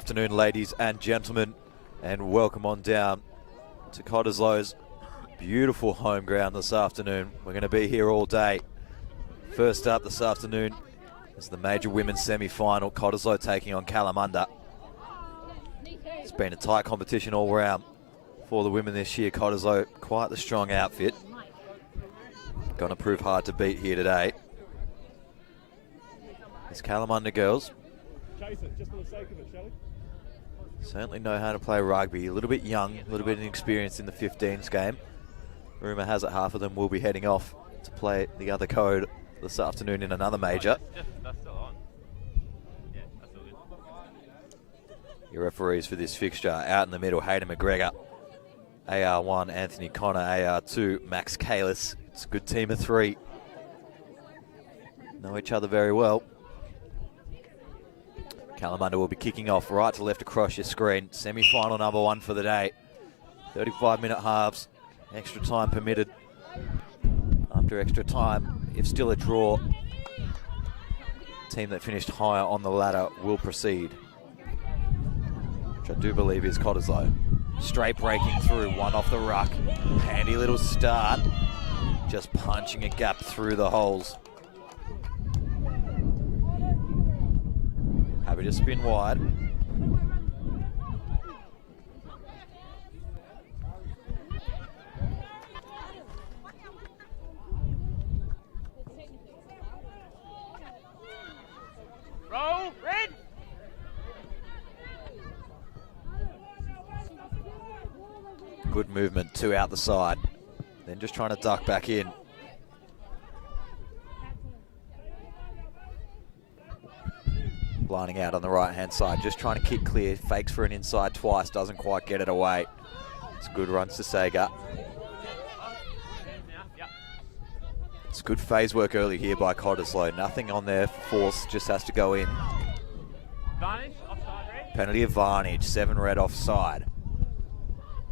afternoon, ladies and gentlemen, and welcome on down to Cottesloe's beautiful home ground this afternoon. We're going to be here all day. First up this afternoon is the major women's semi-final, Cottesloe taking on Kalamunda. It's been a tight competition all round for the women this year. Cottesloe, quite the strong outfit. Going to prove hard to beat here today. These Kalamunda girls certainly know how to play rugby. A little bit young, a little bit inexperienced in the 15s game. Rumour has it half of them will be heading off to play the other code this afternoon in another major. Your referees for this fixture, out in the middle, Hayden McGregor. AR1, Anthony Connor. AR2, Max Kalis. It's a good team of three. Know each other very well. Kalamunda will be kicking off right to left across your screen. Semi-final number one for the day. 35-minute halves. Extra time permitted. After extra time, if still a draw, team that finished higher on the ladder will proceed. Which I do believe is Cottesloe. Straight breaking through, one off the ruck. Handy little start. Just punching a gap through the holes. Happy to spin wide. Roll, red. Good movement, two out the side. Then just trying to duck back in. Lining out on the right-hand side, just trying to kick clear, fakes for an inside twice, doesn't quite get it away. It's a good run to Sega. It's good phase work early here by Cottesloe. Nothing on their force, just has to go in. Penalty advantage, 7 red offside.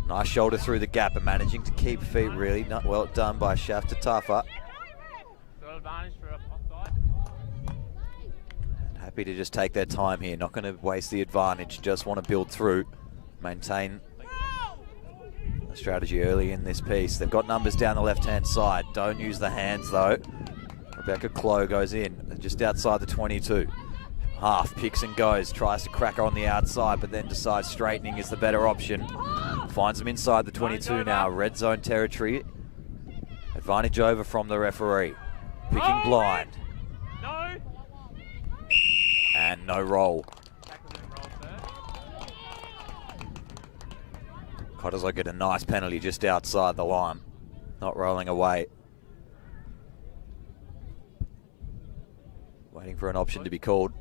Nice shoulder through the gap and managing to keep feet really. Not well done by Shaft to Tuffa. Happy to just take their time here, not going to waste the advantage, just want to build through, maintain the strategy early in this piece. They've got numbers down the left-hand side, don't use the hands though. Rebecca Clow goes in, just outside the 22. Half, picks and goes, tries to crack her on the outside, but then decides straightening is the better option. Finds them inside the 22 now, red zone territory. Advantage over from the referee. Picking blind. And no roll. Cottesloe get a nice penalty just outside the line. Not rolling away. Waiting for an option to be called.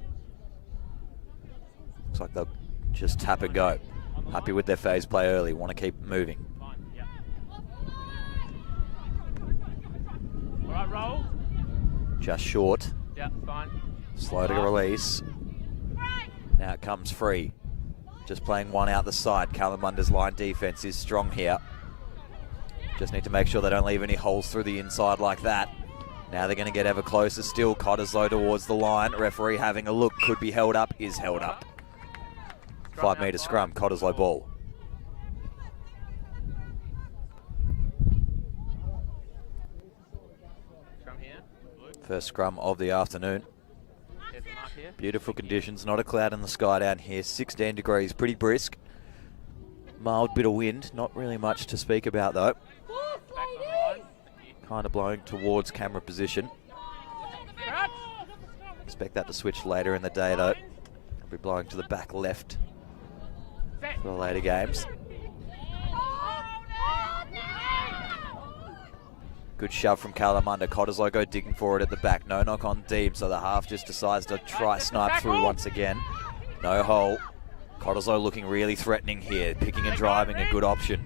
Looks like they'll just tap and go. Happy with their phase play early. Want to keep moving. All right, roll. Just short. Yeah, fine. Slow to release. Now it comes free. Just playing one out the side. Kalamunda's line defense is strong here. Just need to make sure they don't leave any holes through the inside like that. Now they're going to get ever closer still. Cottesloe towards the line. Referee having a look. Could be held up. Is held up. 5 metre scrum. Cottesloe ball. First scrum of the afternoon. Beautiful conditions, not a cloud in the sky down here. 16 degrees, pretty brisk. Mild bit of wind, not really much to speak about though. Kind of blowing towards camera position. Expect that to switch later in the day though. It'll be blowing to the back left for the later games. Good shove from Kalamunda. Cottesloe go digging for it at the back. No knock on deep, so the half just decides to try snipe through once again. No hole. Cottesloe looking really threatening here. Picking and driving, a good option.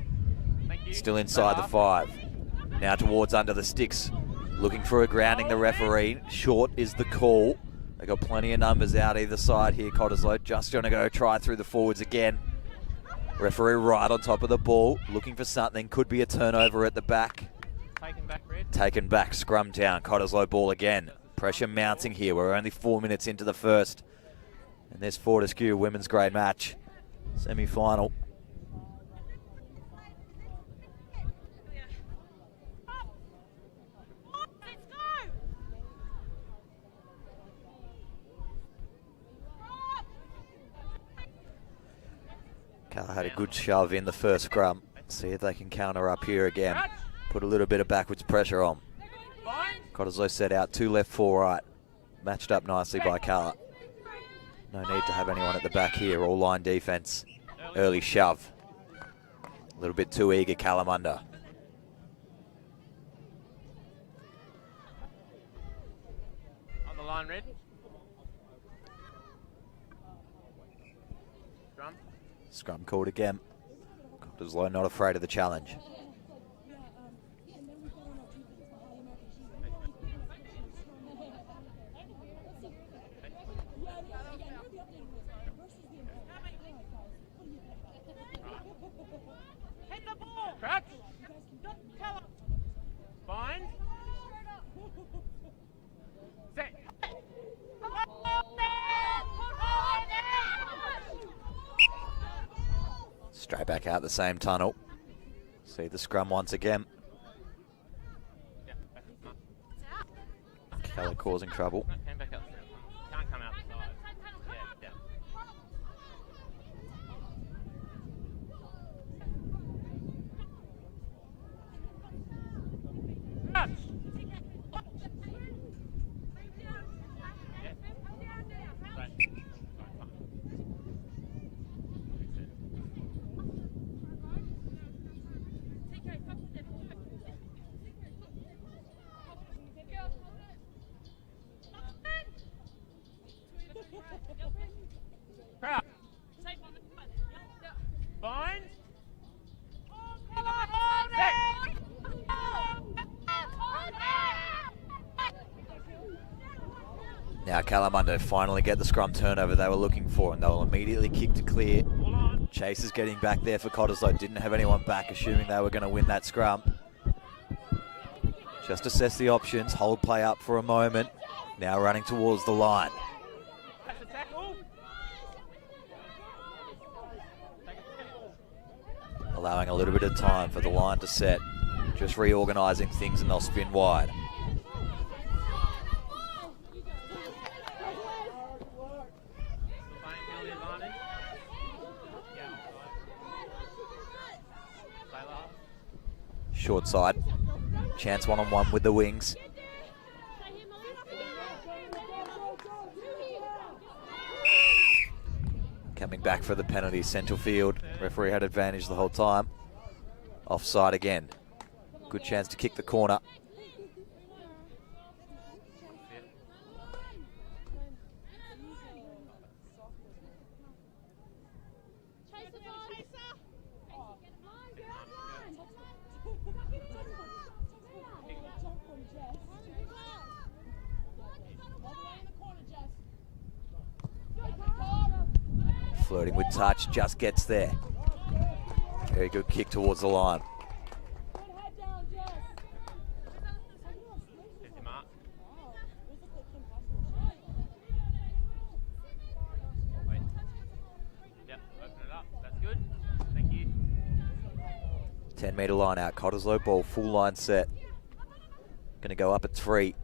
Still inside the 5. Now towards under the sticks. Looking for a grounding, the referee. Short is the call. They got plenty of numbers out either side here, Cottesloe. Just going to go try through the forwards again. Referee right on top of the ball. Looking for something. Could be a turnover at the back. Taken back, scrum down, Cottesloe ball again. Pressure mounting here, we're only 4 minutes into the first. And this Fortescue women's grade match, semi-final. Cal had a good shove in the first scrum. See if they can counter up here again. Put a little bit of backwards pressure on. Cottesloe set out 2 left, 4 right. Matched up nicely by Cal. No need to have anyone at the back here. All line defense. Early shove. A little bit too eager, Kalamunda. On the line, Red. Scrum. Scrum called again. Cottesloe not afraid of the challenge. Crouch. Bind. Set. Straight back out the same tunnel. See the scrum once again. Keller causing trouble. Came back up. Can't come outside. Yeah, Crouch. Crouch. Bind. Set. Now Kalamunda finally get the scrum turnover they were looking for, and they'll immediately kick to clear. Hold on. Chase is getting back there for Cottesloe. Didn't have anyone back, assuming they were going to win that scrum. Just assess the options. Hold play up for a moment. Now running towards the line. That's a tackle. Allowing a little bit of time for the line to set. Just reorganising things and they'll spin wide. Short side. Chance one-on-one with the wings. Coming back for the penalty, central field. Referee had advantage the whole time. Offside again. Good chance to kick the corner. Flirting with touch, just gets there. Very good kick towards the line. Yep, open it up. That's good. Thank you. 10-metre line out. Cottesloe ball, full line set. Going to go up at 3.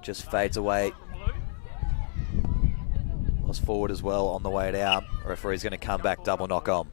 Just fades away. Lost forward as well on the way down. Referee's going to come back, double knock on.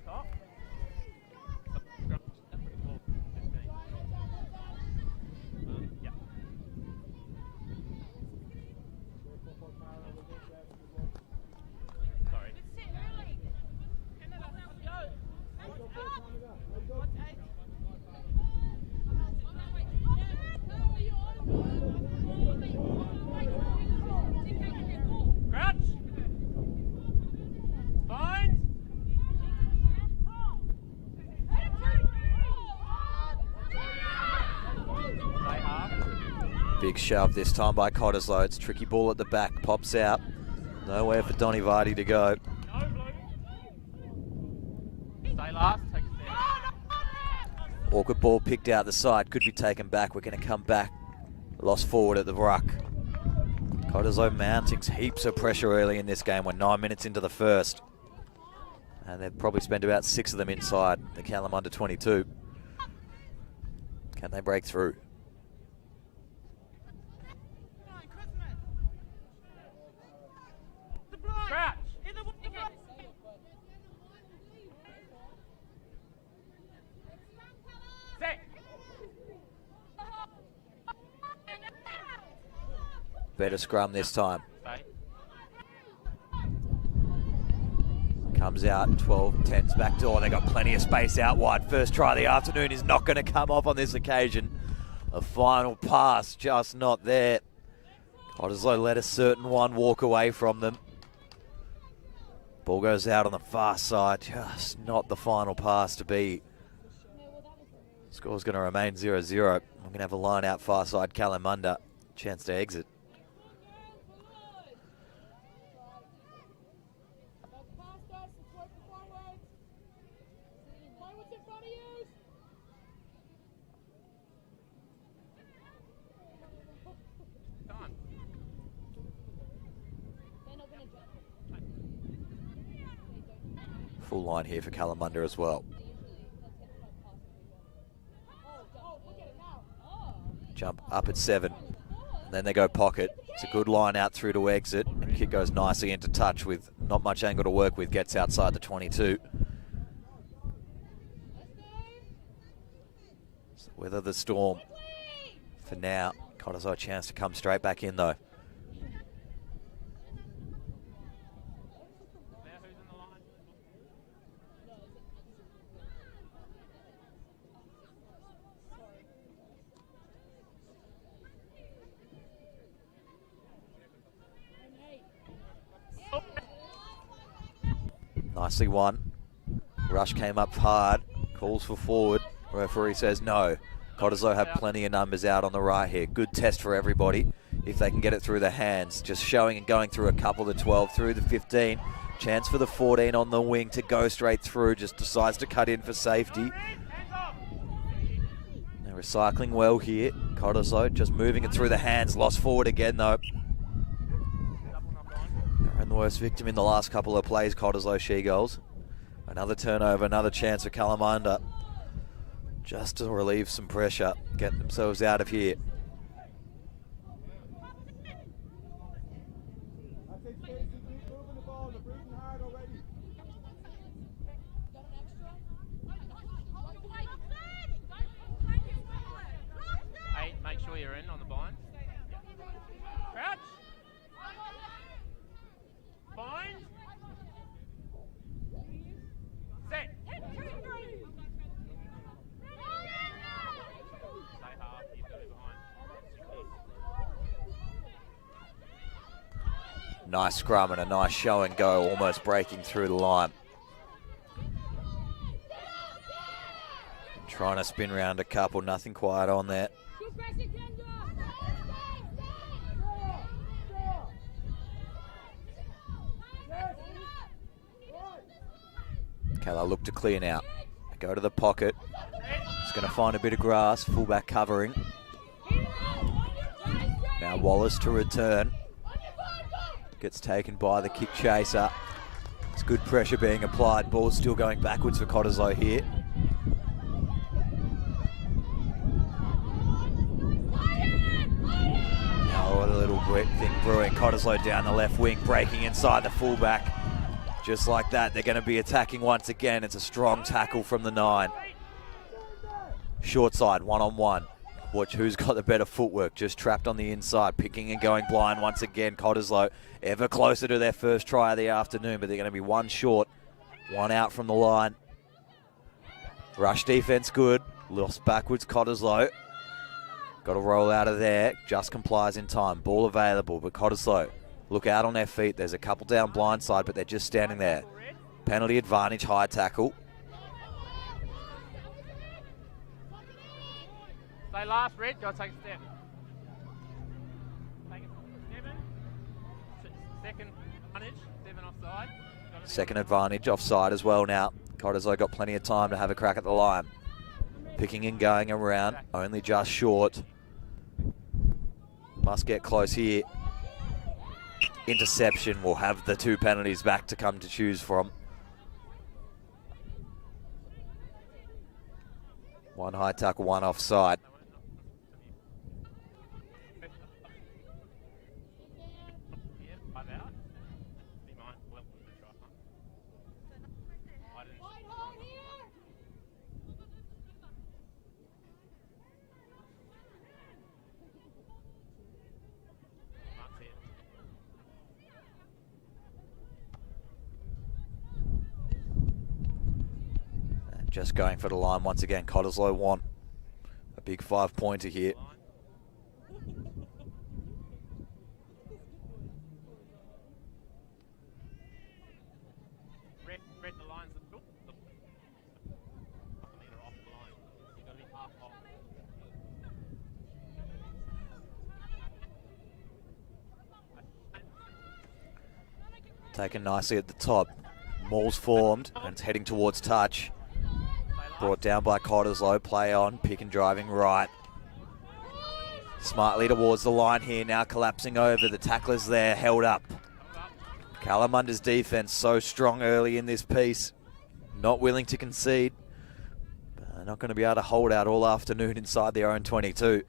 Big shove this time by Cottesloe. It's tricky ball at the back, pops out. Nowhere for Donny Vardy to go. Stay last, take a step. Awkward ball picked out the side, could be taken back. We're going to come back. Lost forward at the ruck. Cottesloe mounting heaps of pressure early in this game. We're 9 minutes into the first. And they've probably spent about 6 of them inside the Kalamunda 22. Can they break through? Crouch. Set. Better scrum this time. Stay. Comes out, 12, 10's back door. They got plenty of space out wide. First try of the afternoon is not going to come off on this occasion. A final pass just not there. Cottesloe let a certain one walk away from them. Ball goes out on the far side, just not the final pass to be. Score's going to remain 0-0. We're going to have a line out far side, Kalamunda. Chance to exit. Full line here for Kalamunda as well. Jump up at 7. And then they go pocket. It's a good line out through to exit. And kick goes nicely into touch with not much angle to work with. Gets outside the 22. So weather the storm for now. Cottesloe a chance to come straight back in though. Nicely won. Rush came up hard. Calls for forward. Referee says no. Cottesloe have plenty of numbers out on the right here. Good test for everybody if they can get it through the hands. Just showing and going through a couple of the 12 through the 15. Chance for the 14 on the wing to go straight through. Just decides to cut in for safety. They're recycling well here. Cottesloe just moving it through the hands. Lost forward again though. And the worst victim in the last couple of plays, Cottesloe She-Gulls. Another turnover, another chance for Kalamunda. Just to relieve some pressure, get themselves out of here. Hey, make sure you're in on the bind. Crouch. Bind. Set. Stay half, you've got it behind. Nice scrum and a nice show and go, almost breaking through the line. Trying to spin round a couple, nothing quite on there. Kala look to clear now. Go to the pocket. He's going to find a bit of grass. Fullback covering. Now Wallace to return. Gets taken by the kick chaser. It's good pressure being applied. Ball's still going backwards for Cottesloe here. Now a little thing brewing. Cottesloe down the left wing, breaking inside the fullback. Just like that, they're going to be attacking once again. It's a strong tackle from the 9. Short side, one-on-one. Watch who's got the better footwork. Just trapped on the inside, picking and going blind once again. Cottesloe ever closer to their first try of the afternoon, but they're going to be one short, one out from the line. Rush defense good. Lost backwards, Cottesloe. Got to roll out of there. Just complies in time. Ball available, but Cottesloe look out on their feet. There's a couple down blind side, but they're just standing there. Penalty advantage, high tackle. Stay last, Red. Go take a step. Take it. 7. Second advantage. 7 offside. Second advantage, offside as well now. Cottesloe got plenty of time to have a crack at the line. Picking and going around, only just short. Must get close here. interception will have the 2 penalties back to come to choose from. 1 high tackle, 1 offside. Just going for the line once again. Cottesloe want a big 5-pointer here. Read the lines. Off the line. You've got to be half off. Taken nicely at the top. Maul's formed and it's heading towards touch. Brought down by Cottesloe. Play on, pick and driving right. Smartly towards the line here, now collapsing over. The tackler's there, held up. Kalamunda's defense so strong early in this piece. Not willing to concede. Not going to be able to hold out all afternoon inside their own 22.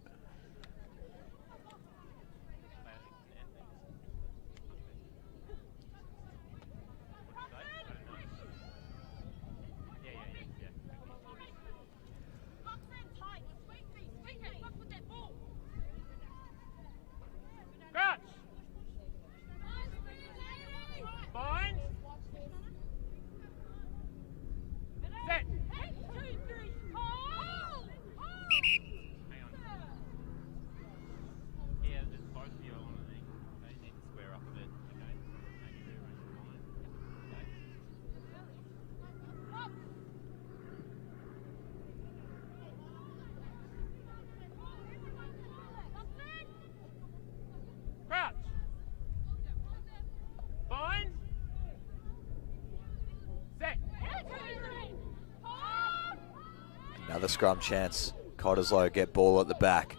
Another scrum chance. Cottesloe get ball at the back.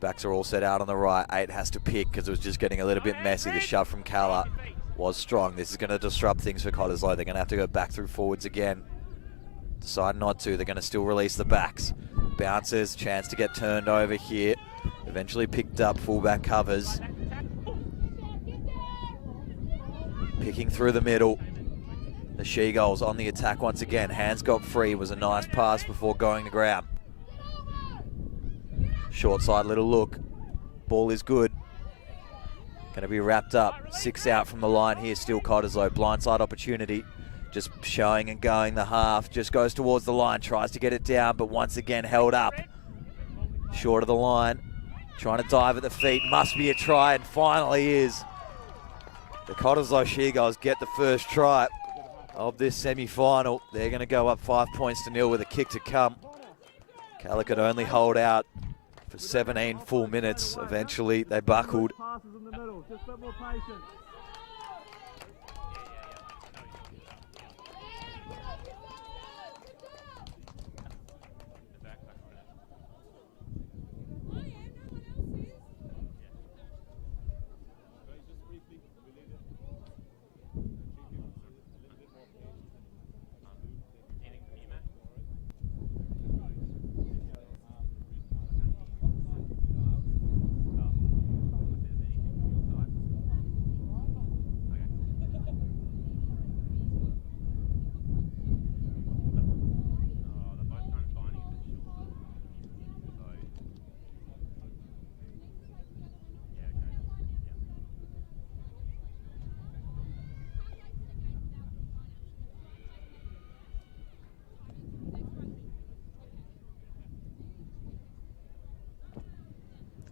Backs are all set out on the right. 8 has to pick because it was just getting a little bit messy. The shove from Kala was strong. This is going to disrupt things for Cottesloe. They're going to have to go back through forwards again. Decide not to. They're going to still release the backs. Bounces, chance to get turned over here. Eventually picked up, fullback covers. Picking through the middle. The She-Gulls on the attack once again. Hands got free. Was a nice pass before going to ground. Short side little look. Ball is good. Going to be wrapped up. 6 out from the line here. Still Cottesloe. Blindside opportunity. Just showing and going the half. Just goes towards the line. Tries to get it down, but once again held up. Short of the line. Trying to dive at the feet. Must be a try, and finally is. The Cottesloe She-Gulls get the first try of this semi-final. They're going to go up 5-0 with a kick to come. Kala could only hold out for 17 full minutes. Eventually, they buckled.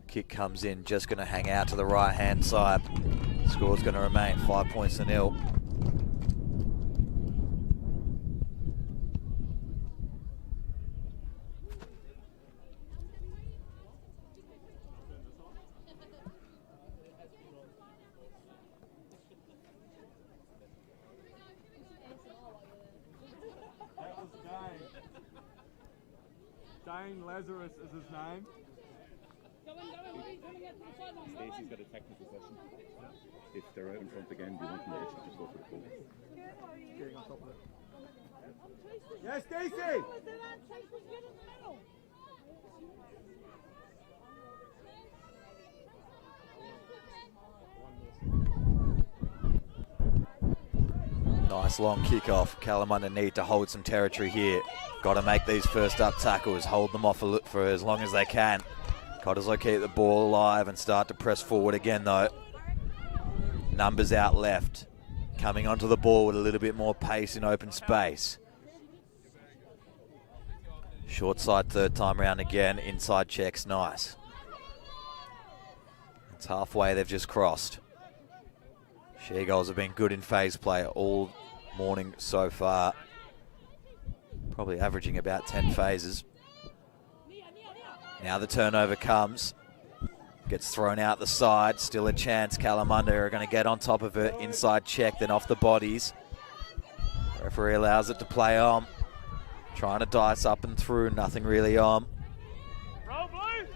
Kick comes in, just going to hang out to the right-hand side. Score's going to remain 5-0. Dane Lazarus is his name. Stacey's got a technical session. If they're out in front again, do you want them to actually just go for the goal? Getting on top of it. Yes, Stacey! Nice long kickoff. Kalamunda need to hold some territory here. Got to make these first up tackles, hold them off for as long as they can. Cottesloe keep the ball alive and start to press forward again though. Numbers out left. Coming onto the ball with a little bit more pace in open space. Short side third time round again. Inside checks, nice. It's halfway, they've just crossed. She-Goals have been good in phase play all morning so far. Probably averaging about 10 phases. Now the turnover comes. Gets thrown out the side. Still a chance. Kalamunda are going to get on top of it. Inside check, then off the bodies. Referee allows it to play on. Trying to dice up and through. Nothing really on. Roll blue.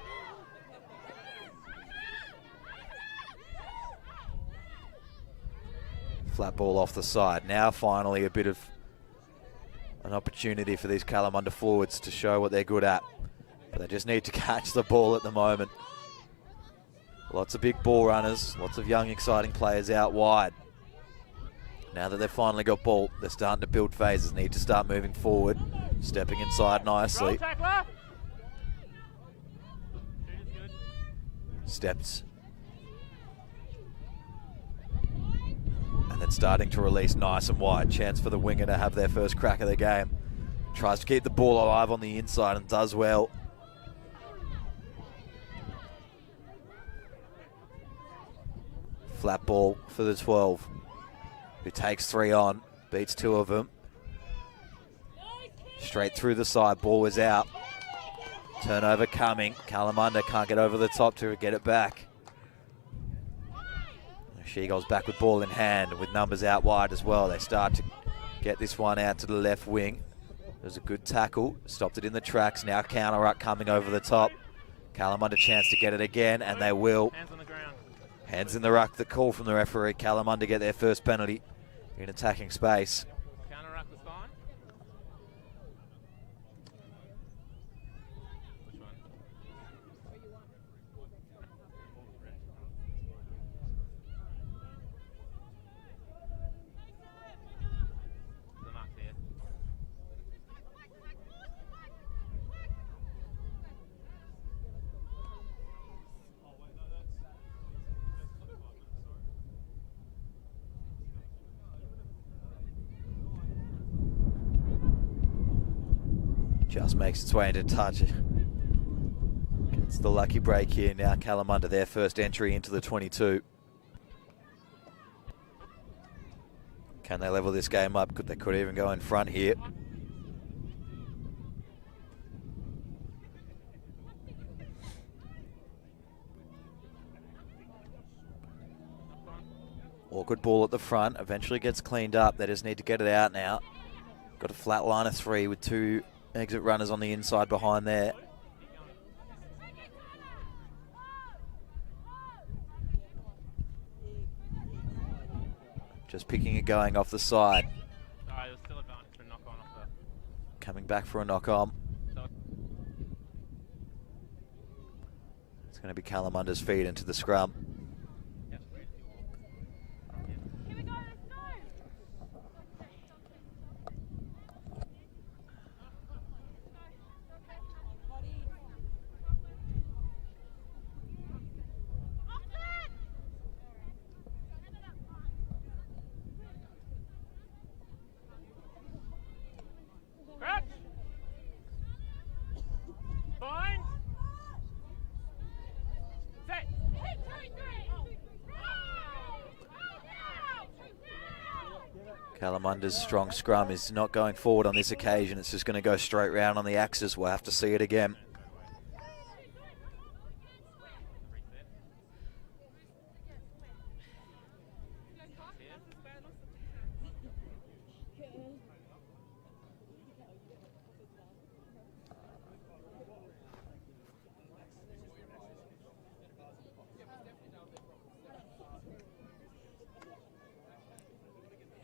Flat ball off the side. Now finally a bit of an opportunity for these Kalamunda forwards to show what they're good at. But they just need to catch the ball at the moment. Lots of big ball runners, lots of young exciting players out wide. Now that they've finally got ball, they're starting to build phases, need to start moving forward. Stepping inside nicely. Steps. And then starting to release nice and wide. Chance for the winger to have their first crack of the game. Tries to keep the ball alive on the inside and does well. Flat ball for the 12, who takes 3 on, beats 2 of them. Straight through the side, ball is out. Turnover coming. Kalamunda can't get over the top to get it back. She goes back with ball in hand, with numbers out wide as well. They start to get this one out to the left wing. There's a good tackle, stopped it in the tracks. Now counter up coming over the top. Kalamunda chance to get it again, and they will. Hands on the ground. Hands in the ruck, the call from the referee. Kalamunda get their first penalty in attacking space. Counter ruck was fine. Which one? The mark there. Just makes its way into touch. Gets the lucky break here. Now Kalamunda, their first entry into the 22. Can they level this game up? They could even go in front here. Awkward ball at the front. Eventually gets cleaned up. They just need to get it out now. Got a flat line of 3 with 2 exit runners on the inside behind there. Just picking it going off the side. There's still advantage for knock on off the. Coming back for a knock on. It's going to be Kalamunda's feed into the scrum. Crouch. Bind. Set. Kalamunda's strong scrum is not going forward on this occasion. It's just going to go straight round on the axis. We'll have to see it again.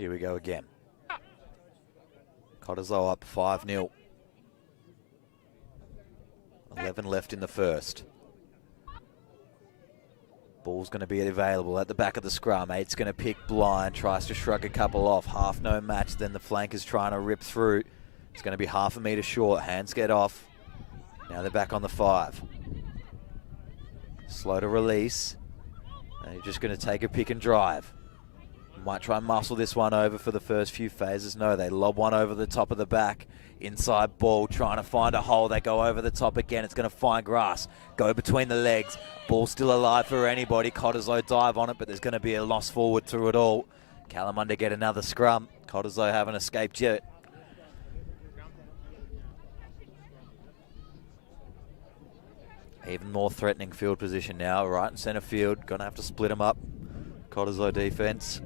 Here we go again. Cottesloe up 5-0. 11 left in the first. Ball's going to be available at the back of the scrum. 8's going to pick blind, tries to shrug a couple off. Half no match, then the flank is trying to rip through. It's going to be half a metre short. Hands get off. Now they're back on the 5. Slow to release. And you're just going to take a pick and drive. Might try and muscle this one over for the first few phases. No, they lob one over the top of the back. Inside ball, trying to find a hole. They go over the top again. It's going to find grass. Go between the legs. Ball still alive for anybody. Cottesloe dive on it, but there's going to be a loss forward through it all. Kalamunda get another scrum. Cottesloe haven't escaped yet. Even more threatening field position now. Right in centre field. Going to have to split them up. Cottesloe defence.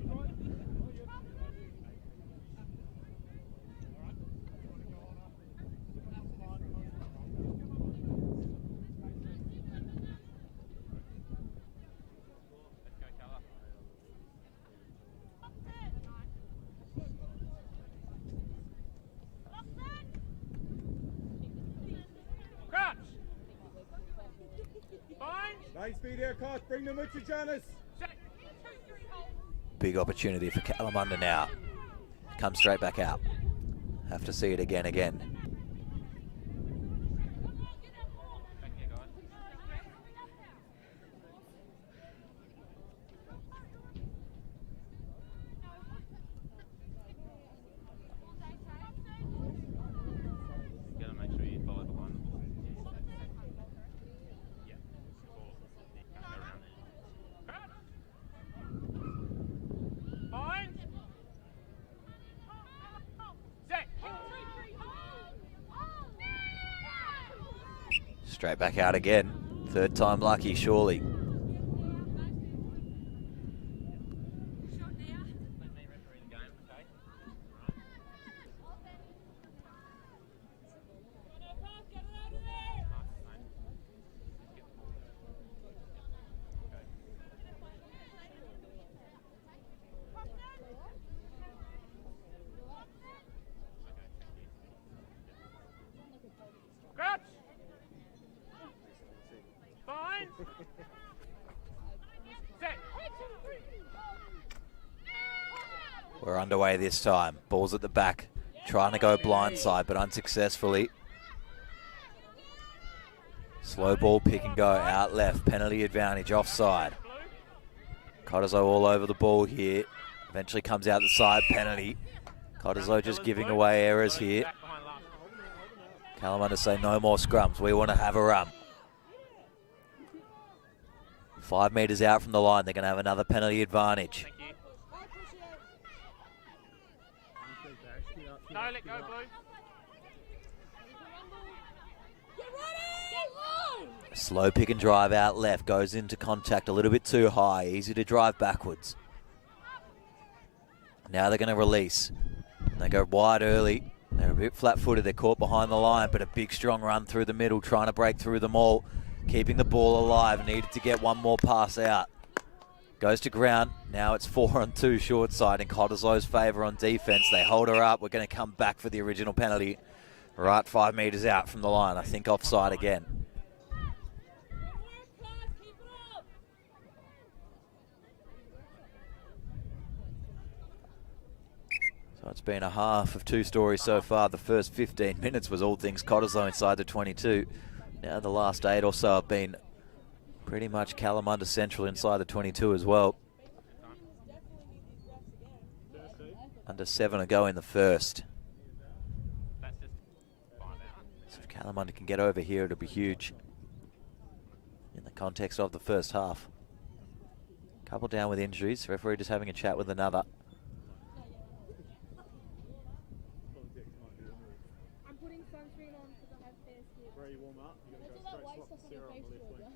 Nice speed here, Cott. Bring them with you, Janice. Big opportunity for Kalamunda now. Come straight back out. Have to see it again. Straight back out again. Third time lucky, surely. We're underway this time. Ball's at the back. Trying to go blindside, but unsuccessfully. Slow ball, pick and go, out left. Penalty advantage, offside. Cottesloe all over the ball here. Eventually comes out the side, penalty. Cottesloe just giving away errors here. Kalamunda say no more scrums. We want to have a run. 5 metres out from the line. They're going to have another penalty advantage. No, let go, Blue. Slow pick and drive out left. Goes into contact a little bit too high. Easy to drive backwards. Now they're going to release. They go wide early. They're a bit flat-footed. They're caught behind the line, but a big, strong run through the middle, trying to break through them all. Keeping the ball alive. Needed to get one more pass out. Goes to ground. Now it's 4-on-2 short side in Cottesloe's favour on defence. They hold her up. We're going to come back for the original penalty. Right 5 metres out from the line. I think offside again. So it's been a half of 2 stories so far. The first 15 minutes was all things Cottesloe inside the 22. Now the last 8 or so have been pretty much Kalamunda Central inside the 22 as well. Under 7 to go in the first. So if Kalamunda can get over here, it'll be huge in the context of the first half. Couple down with injuries. Referee just having a chat with another. I'm putting sunscreen on because I have fair skin. Where you warm up, you're going to go straight swap to Sarah on the left wing.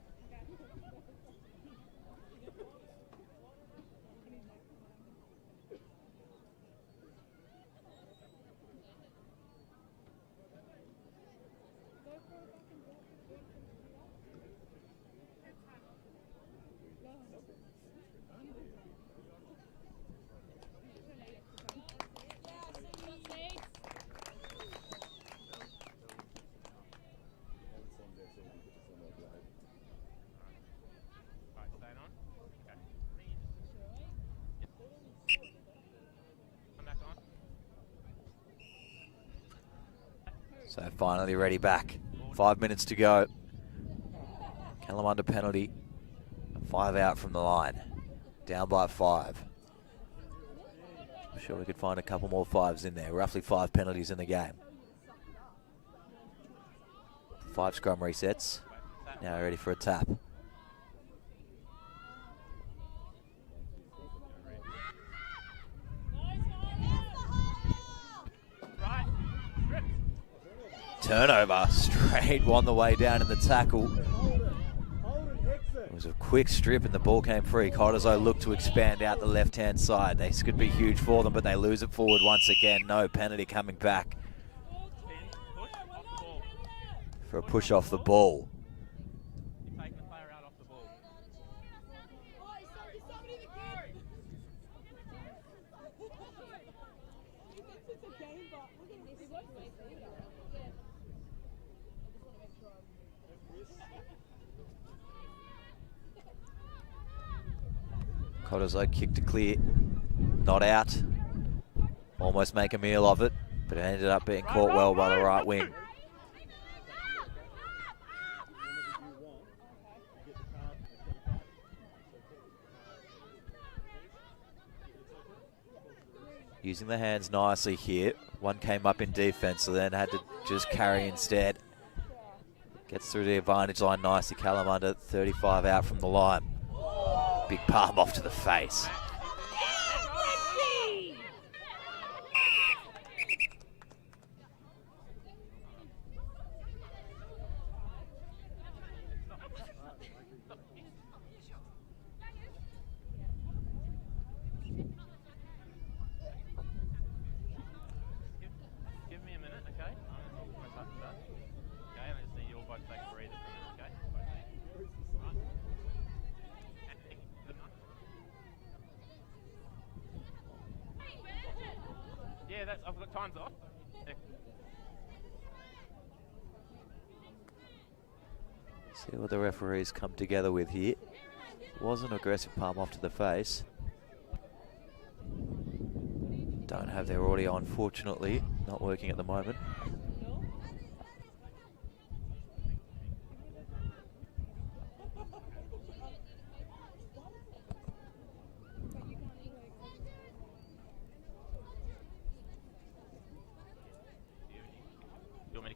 So finally ready back. 5 minutes to go. Kalamunda penalty. 5 out from the line. Down by 5. I'm sure we could find a couple more 5s in there. Roughly 5 penalties in the game. 5 scrum resets. Now ready for a tap. Turnover, straight on the way down in the tackle. It was a quick strip and the ball came free. Cottesloe looked to expand out the left-hand side. This could be huge for them, but they lose it forward once again. No penalty coming back for a push off the ball. Cottesloe kicked to clear, not out. Almost make a meal of it, but it ended up being caught well by the right wing. Using the hands nicely here. One came up in defense, so then had to just carry instead. Gets through the advantage line nicely. Kalamunda 35 out from the line. Big palm off to the face. I've got times off. See what the referees come together with here. Was an aggressive palm off to the face. Don't have their audio, unfortunately. Not working at the moment.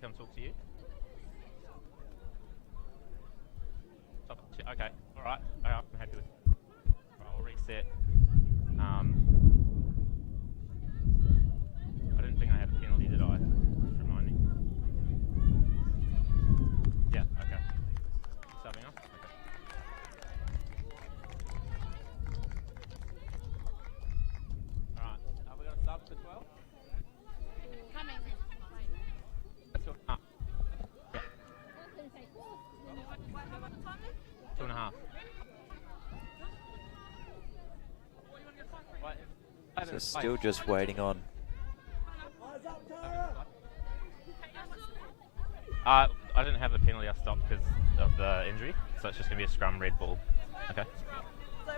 Come talk to you. Okay, all right. I'm happy with it. Right, I'll reset. I didn't think I had a penalty, did I? Just remind me. Yeah, okay. Subbing off? Okay. All right, have we got a sub for 12? Coming. 2.5. So still just waiting on. I didn't have the penalty. I stopped because of the injury, so it's just going to be a scrum red ball. Okay.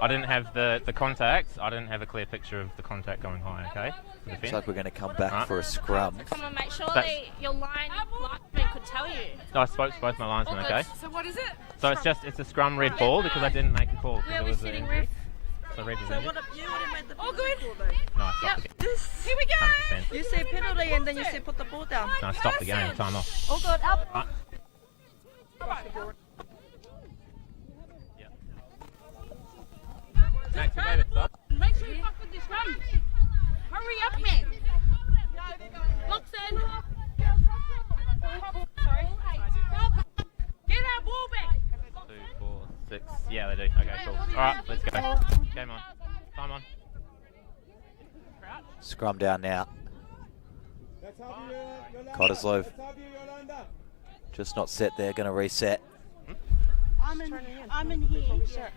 I didn't have the contact. I didn't have a clear picture of the contact going high. Okay. Looks like we're going to come back for a scrum. Come on, mate. Surely your linesman could tell you. I spoke to both my linesmen. Okay. So what is it? So it's a scrum red ball because I didn't make a call. Where are we sitting, ref? So red is injured. All good. No, I stopped the game. Here we go. 100%. You say penalty and then you say put the ball down. No, I stopped the game. Time off. All good. Up. Right. Max, you gave it, son. Make sure you fuck with this run. Hurry up, man. Loxon. Sorry. Get that ball back. 2, 4, 6. Yeah, they do. Okay, cool. All right, let's go. Game on. Time on. Scrum down now. Cottesloe just not set there, going to reset. I'm in here. Sure.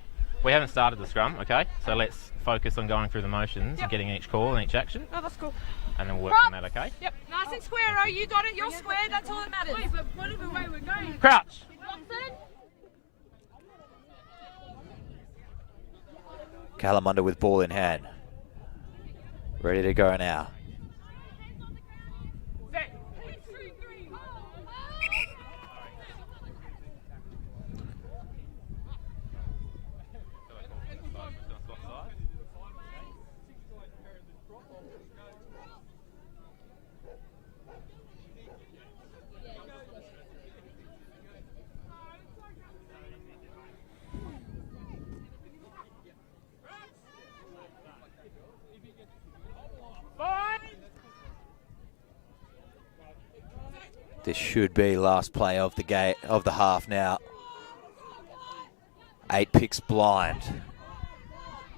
We haven't started the scrum, okay? So let's focus on going through the motions and getting each call and each action. Oh, that's cool. And then we'll work from that, okay? Yep. Nice and square, oh, you got it. You're square. That's all that matters. Wait, but whatever way we're going. Crouch! Kalamunda with ball in hand. Ready to go now. This should be last play of the game of the half now. 8 picks blind.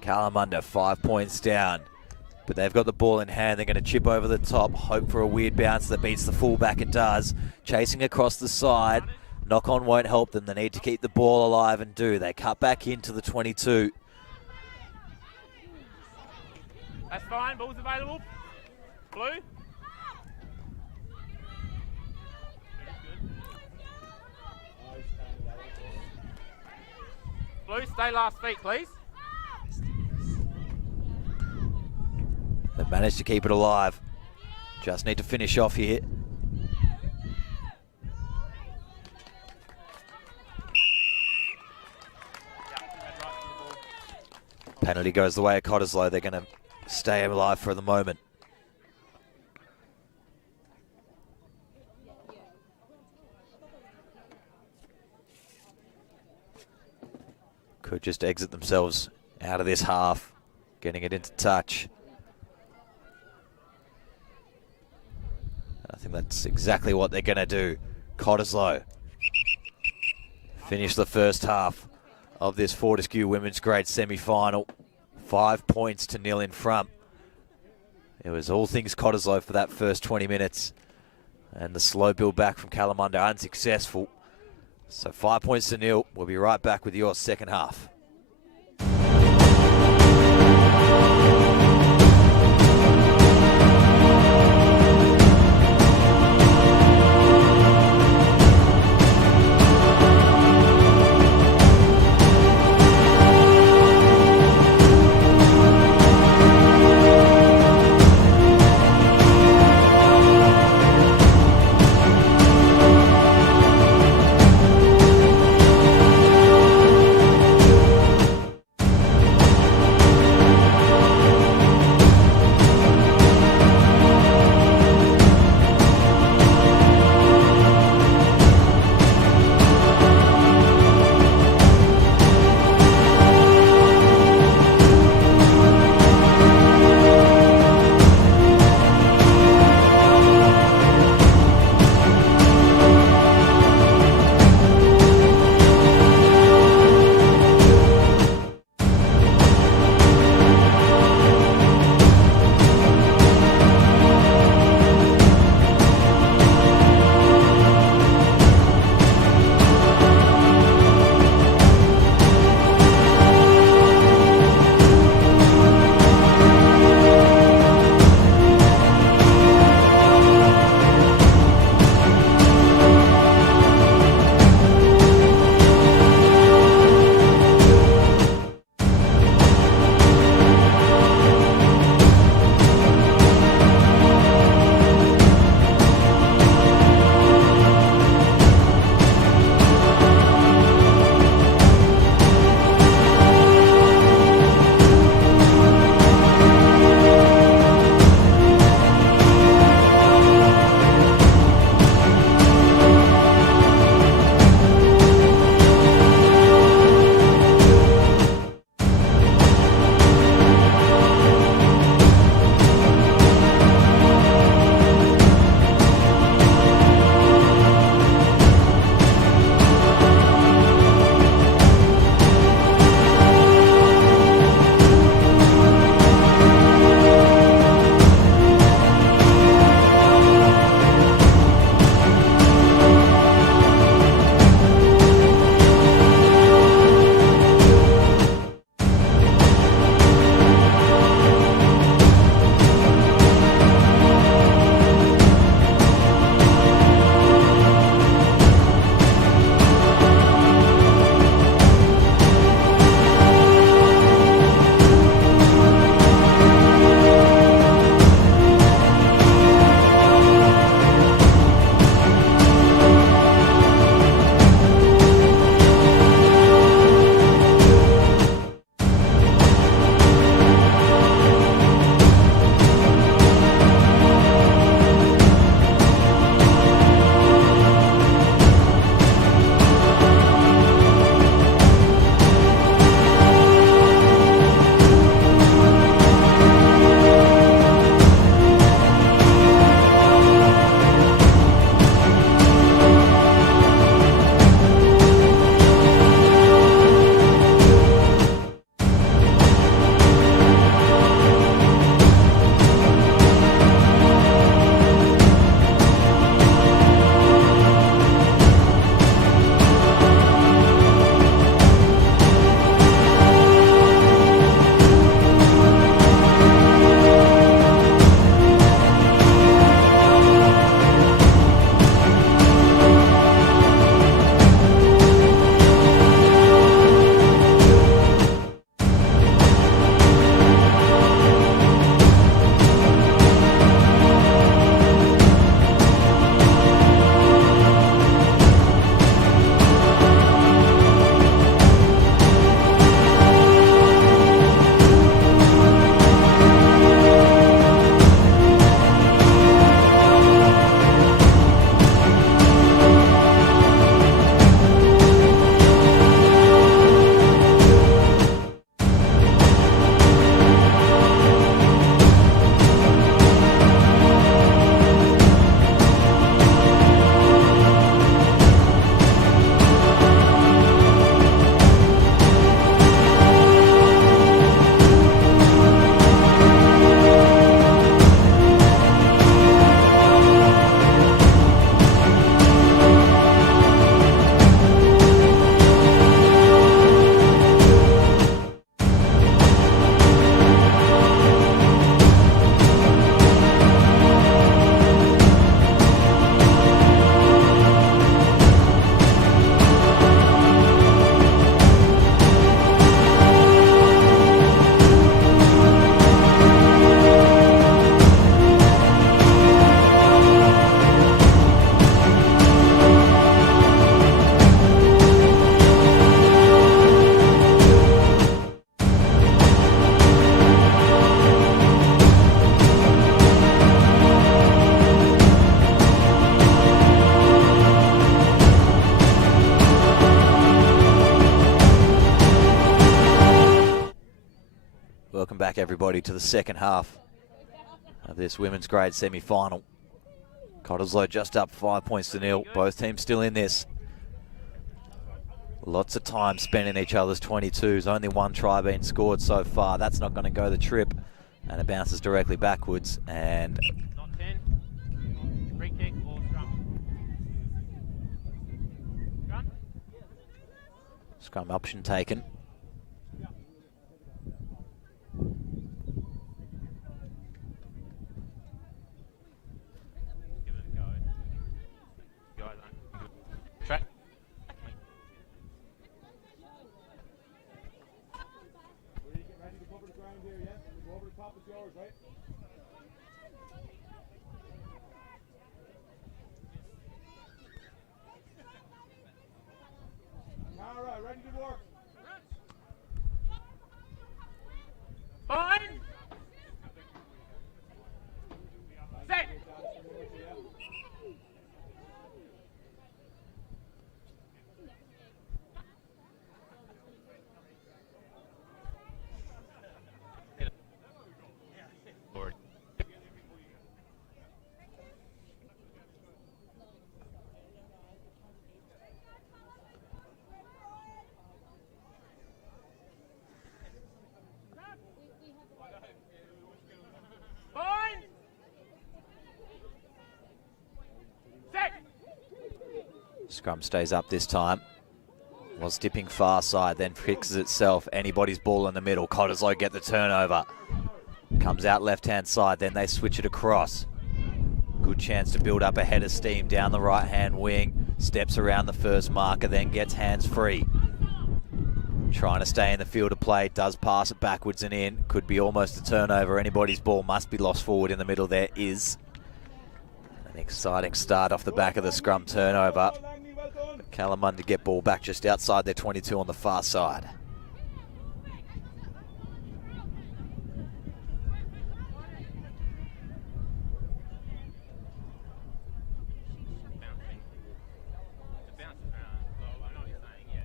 Kalamunda 5 points down. But they've got the ball in hand. They're going to chip over the top. Hope for a weird bounce that beats the fullback. It does. Chasing across the side. Knock on won't help them. They need to keep the ball alive and do. They cut back into the 22. That's fine. Ball's available. Blue. Blue, stay last feet, please. They've managed to keep it alive. Just need to finish off here. Penalty goes the way of Cottesloe. They're going to stay alive for the moment. Could just exit themselves out of this half, getting it into touch. I think that's exactly what they're going to do. Cottesloe finish the first half of this Fortescue Women's Grade semi-final. 5 points to 0 in front. It was all things Cottesloe for that first 20 minutes. And the slow build back from Kalamunda unsuccessful. So 5 points to 0. We'll be right back with your second half. back, everybody, to the second half of this women's grade semi-final. Cottesloe just up 5 points to 0. Both teams still in this. Lots of time spent in each other's 22s. Only one try being scored so far. That's not going to go the trip. And it bounces directly backwards. And Not 10. Free kick or scrum? Scrum? scrum option taken. Give it a go. Guys aren't good. Track. Will you get ready to cover the ground here, yeah? Go over the top, it's yours, right? Alright, ready to work. Fine. Set. Forward. Fine. Set. Scrum stays up this time. Was dipping far side, then fixes itself. Anybody's ball in the middle. Cottesloe get the turnover. Comes out left-hand side, then they switch it across. Good chance to build up a head of steam down the right-hand wing. Steps around the first marker, then gets hands free. Trying to stay in the field of play, does pass it backwards and in. Could be almost a turnover. Anybody's ball must be lost forward in the middle. There is. An exciting start off the back of the scrum turnover. Kalamunda get ball back just outside their 22 on the far side. Bouncing. It bounces around. Well, I know what you're saying, yeah.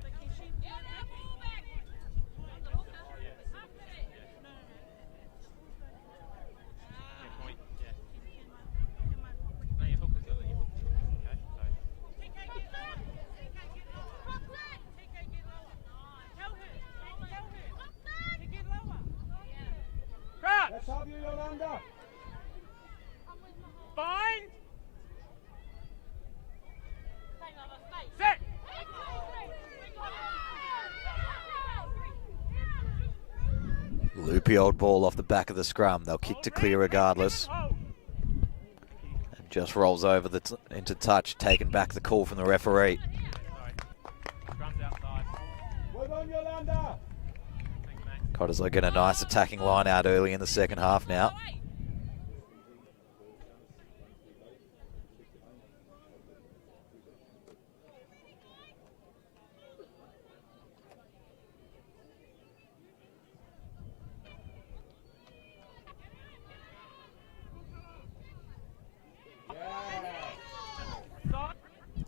Good point, yeah. No, your hook is your hook. Okay, so. Crouch! Let's have you, Yolanda. Bind! Set! Loopy old ball off the back of the scrum. They'll kick to clear regardless. Oh. And just rolls over into touch, taking back the call from the referee. Sorry. Scrum's outside. Well done, Yolanda. Thanks, mate. Cottesloe get a nice attacking line out early in the second half now. Side.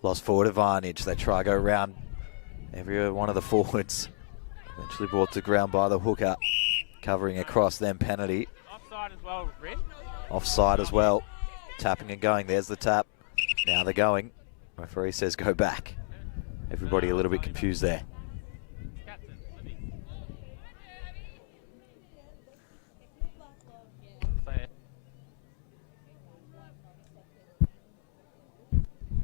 Lost forward advantage. They try to go around every one of the forwards. Eventually brought to ground by the hooker. Covering across, then penalty. Offside as well, Red. Offside as well. Tapping and going. There's the tap. Now they're going. Referee says go back. Everybody a little bit confused there. Captain, Libby. Say it.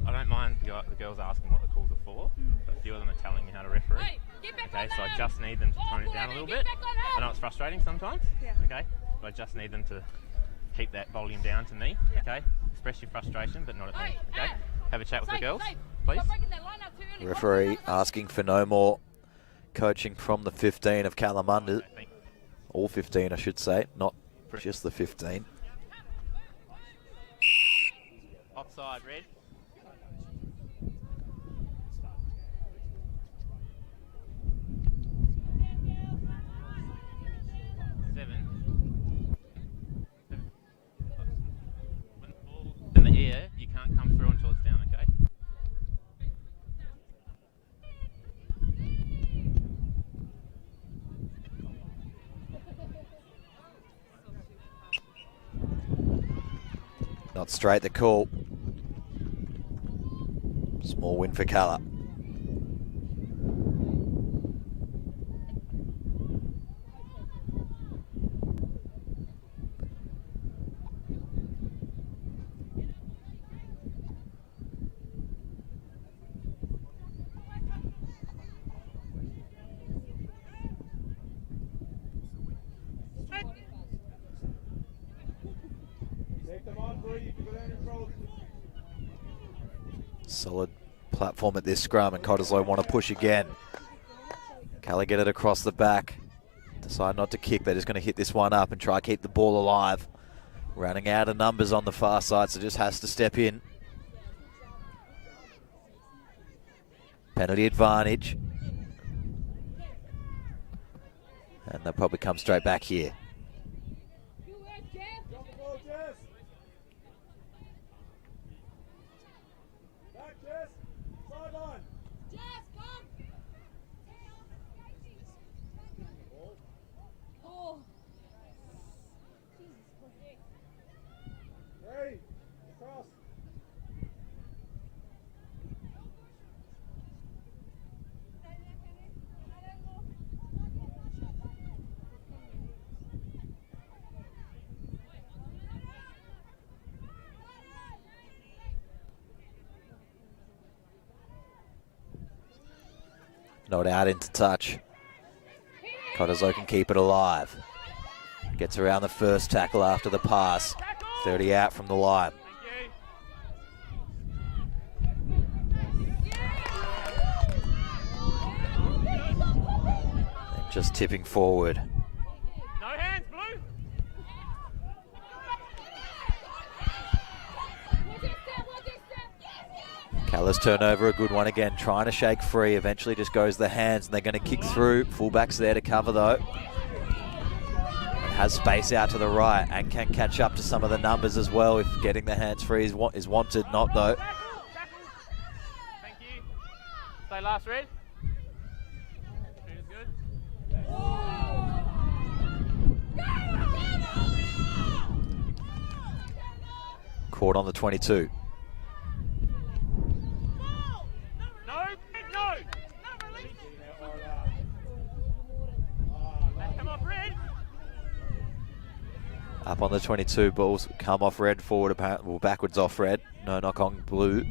I don't mind the girls asking what the calls are for, but a few of them are telling me how to referee. Okay, so I just need them to tone it down a little bit. I know it's frustrating sometimes, okay, but I just need them to keep that volume down to me, okay? Express your frustration, but not at me, okay? Have a chat with the girls, please. Referee asking for no more coaching from the 15 of Kalamunda. All 15, I should say, not just the 15. Offside, Red. When the ball's in the air, you can't come through until it's down, okay? Not straight, the call. Small win for Calla. Solid platform at this scrum, and Cottesloe want to push again. Calla get it across the back. Decide not to kick. They're just going to hit this one up and try to keep the ball alive. Running out of numbers on the far side, so just has to step in. Penalty advantage. And they'll probably come straight back here. Not out into touch. Cottesloe can keep it alive. Gets around the first tackle after the pass. 30 out from the line. And just tipping forward. No hands, Blue. Calla's turnover, a good one again. Trying to shake free. Eventually just goes the hands, and they're going to kick through. Fullback's there to cover though. Has space out to the right and can catch up to some of the numbers as well if getting the hands free is wanted. Not though. Thank you. Stay last, Red. Caught on the 22. Up on the 22, balls come off Red, forward apparently, well, backwards off Red. No knock on Blue.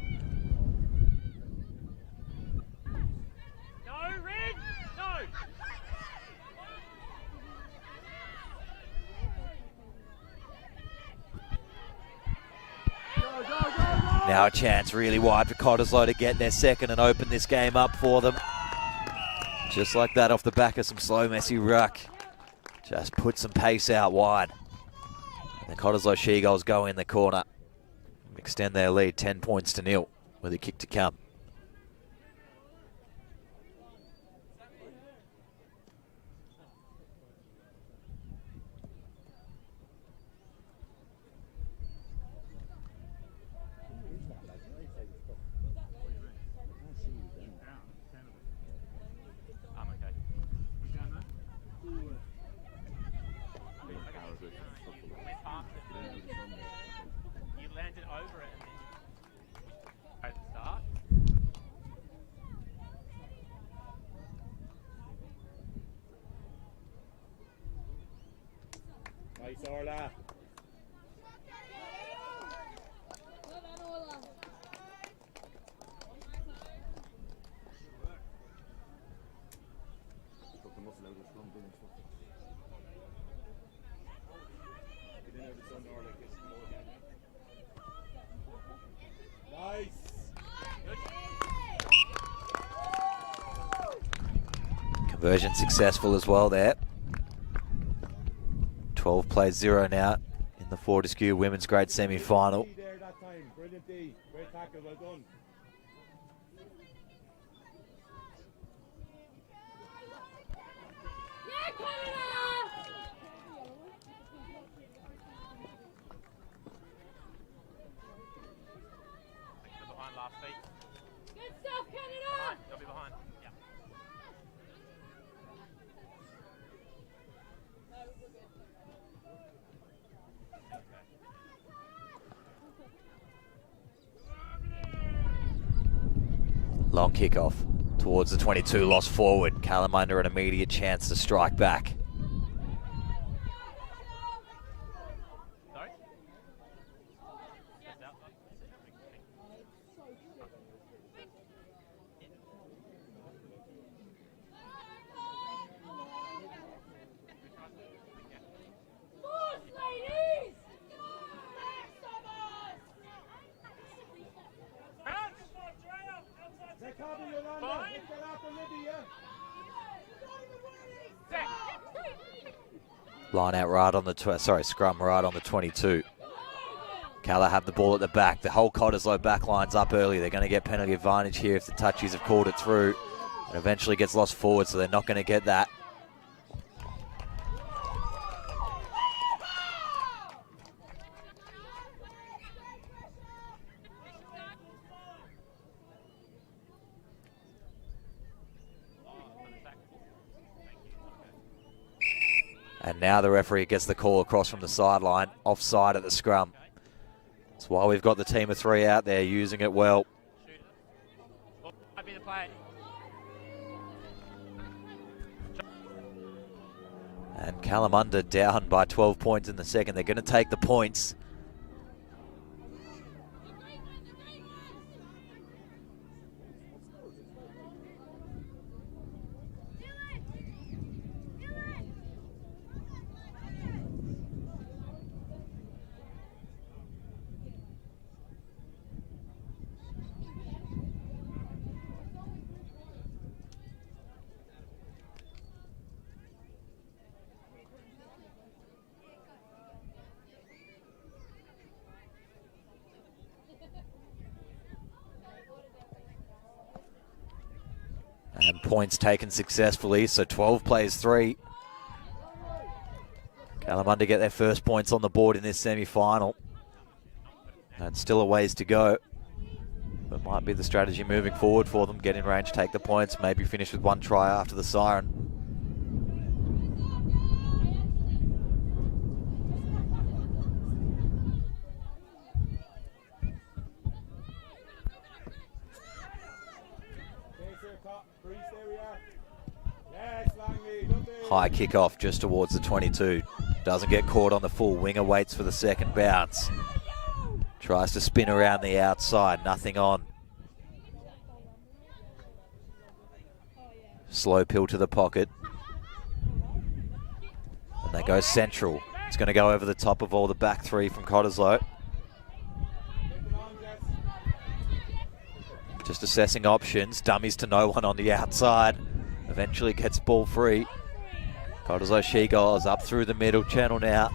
No, Red, no. Now a chance really wide for Cottesloe to get their second and open this game up for them. Just like that off the back of some slow, messy ruck. Just put some pace out wide. The Cottesloe She-Gulls go in the corner, extend their lead 10 points to 0 with a kick to come. Orla. Nice. Conversion successful as well there. 12 plays 0 now in the Fortescue Women's Grade semi-final. Brilliant D. Great tackle, well done. Behind last week. Good stuff, Canada! They'll be behind. Yeah. Long kickoff towards the 22, lost forward. Kalamunda an immediate chance to strike back. Line out right on the, scrum right on the 22. Cala have the ball at the back. The whole Cottesloe back line's up early. They're going to get penalty advantage here if the touchies have called it through. It eventually gets lost forward, so they're not going to get that. And now the referee gets the call across from the sideline, offside at the scrum. That's why we've got the team of three out there using it well. And Kalamunda down by 12 points in the second. They're going to take the points. And points taken successfully, so 12 plays 3. Kalamunda get their first points on the board in this semi-final. And still a ways to go. But might be the strategy moving forward for them. Get in range, take the points, maybe finish with one try after the siren. High kickoff just towards the 22. Doesn't get caught on the full. Winger waits for the second bounce. Tries to spin around the outside. Nothing on. Slow pill to the pocket. And they go central. It's going to go over the top of all the back three from Cottesloe. Just assessing options. Dummies to no one on the outside. Eventually gets ball free. Cottesloe She-Goals up through the middle channel now.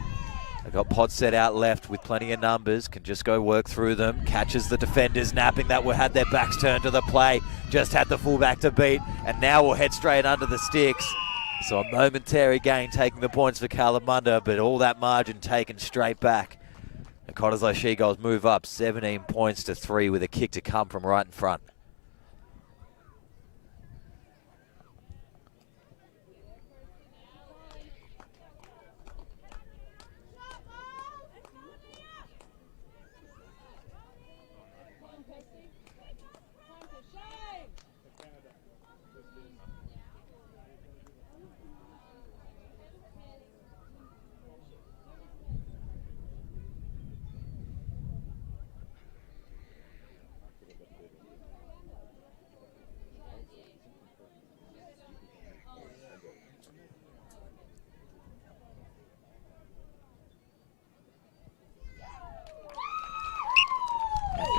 They've got pod set out left with plenty of numbers. Can just go work through them. Catches the defenders napping that had their backs turned to the play. Just had the fullback to beat. And now we'll head straight under the sticks. So a momentary gain taking the points for Kalamunda, but all that margin taken straight back. The Cottesloe She-Goals move up 17 points to 3 with a kick to come from right in front.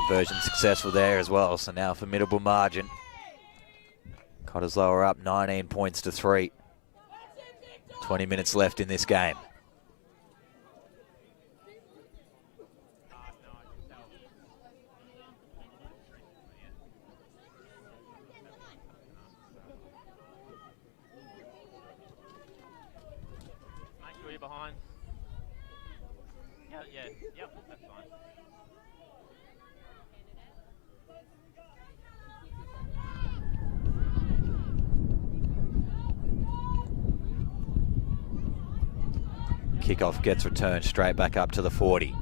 Conversion successful there as well, so now a formidable margin. Cottesloe are up 19 points to 3. 20 minutes left in this game. Make sure you're behind. Yep, that's fine. Kickoff gets returned straight back up to the 40.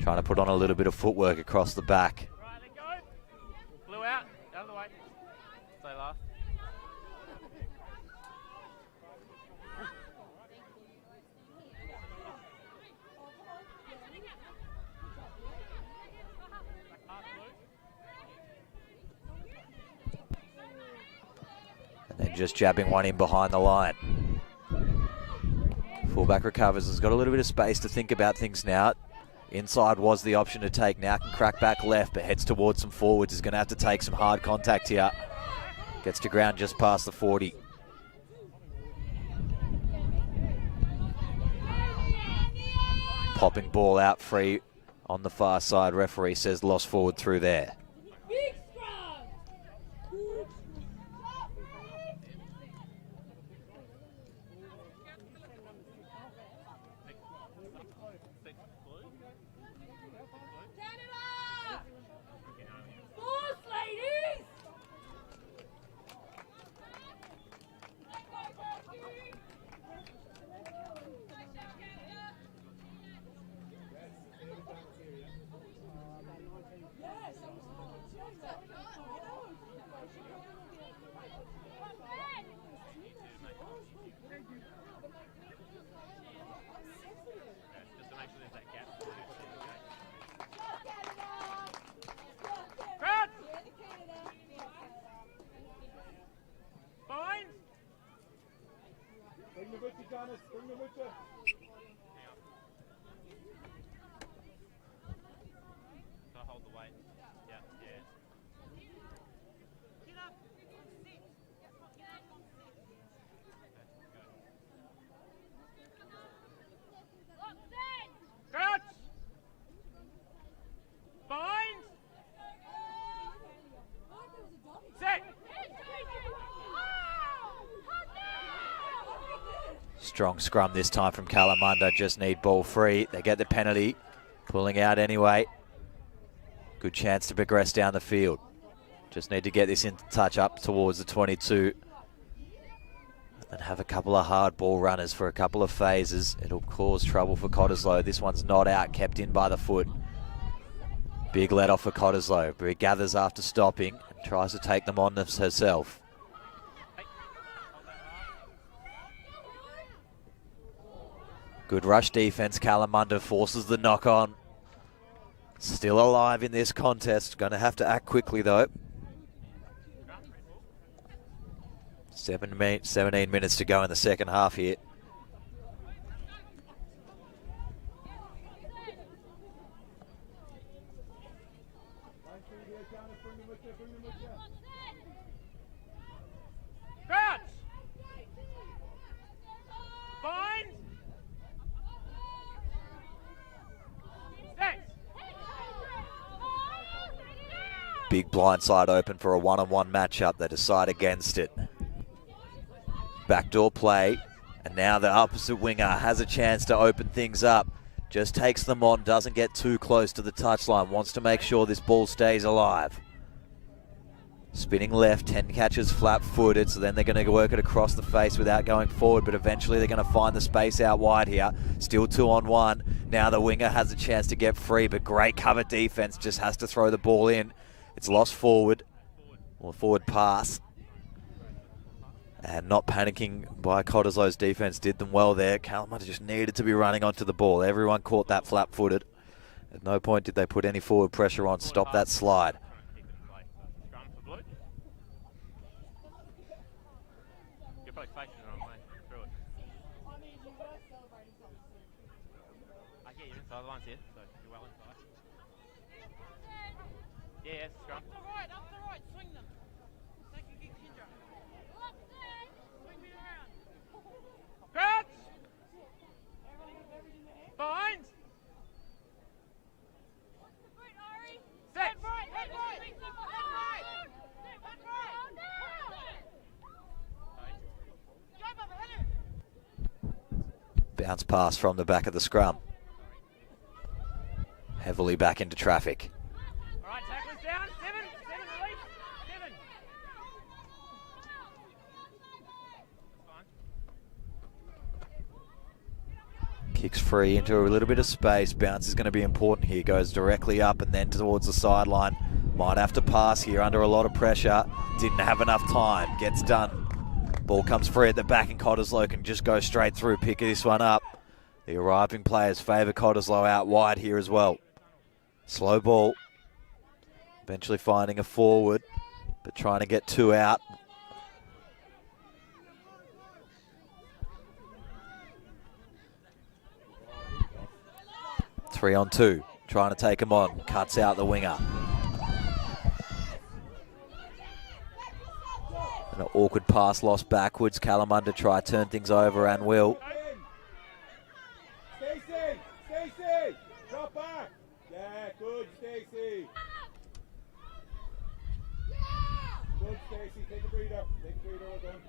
Trying to put on a little bit of footwork across the back. Right, let go. just jabbing one in behind the line. Fullback recovers, has got a little bit of space to think about things now. Inside was the option to take, now can crack back left, but heads towards some forwards. Is going to have to take some hard contact here. Gets to ground just past the 40. Popping ball out free on the far side. Referee says lost forward through there. Strong scrum this time from Kalamunda, just need ball free. They get the penalty, pulling out anyway. Good chance to progress down the field. Just need to get this into touch up towards the 22. And have a couple of hard ball runners for a couple of phases. It'll cause trouble for Cottesloe. This one's not out, kept in by the foot. Big let off for Cottesloe, but he gathers after stopping and tries to take them on herself. Good rush defense. Kalamunda forces the knock on. Still alive in this contest. Going to have to act quickly though. 17 minutes to go in the second half here. Big blindside open for a one-on-one matchup. They decide against it. Backdoor play, and now the opposite winger has a chance to open things up. Just takes them on, doesn't get too close to the touchline. Wants to make sure this ball stays alive. Spinning left, 10 catches flat-footed, so then they're going to work it across the face without going forward, but eventually they're going to find the space out wide here. Still 2-on-1. Now the winger has a chance to get free, but great cover defense, just has to throw the ball in. It's lost forward, or forward pass. And not panicking by Cottesloe's defense did them well there. Kalamunda just needed to be running onto the ball. Everyone caught that flat-footed. At no point did they put any forward pressure on. Stop that slide. Yeah, scrum. Up the right, swing them. They can get Kendra. Swing me around. Crouch! Behind! Set! Head right, head right. Head right. Head right. Jump up, head it. Bounce pass from the back of the scrum. Heavily back into traffic. Down, 7, release, 7. Kicks free into a little bit of space. Bounce is going to be important here. Goes directly up and then towards the sideline. Might have to pass here under a lot of pressure. Didn't have enough time. Gets done. Ball comes free at the back and Cottesloe can just go straight through. Pick this one up. The arriving players favour Cottesloe out wide here as well. Slow ball. Eventually finding a forward, but trying to get two out. 3-on-2, trying to take him on, cuts out the winger. An awkward pass lost backwards. Kalamunda try turn things over and will. Stacey, drop back. Yeah, good, Stacey. Good, Stacey. Take a breather. Well done.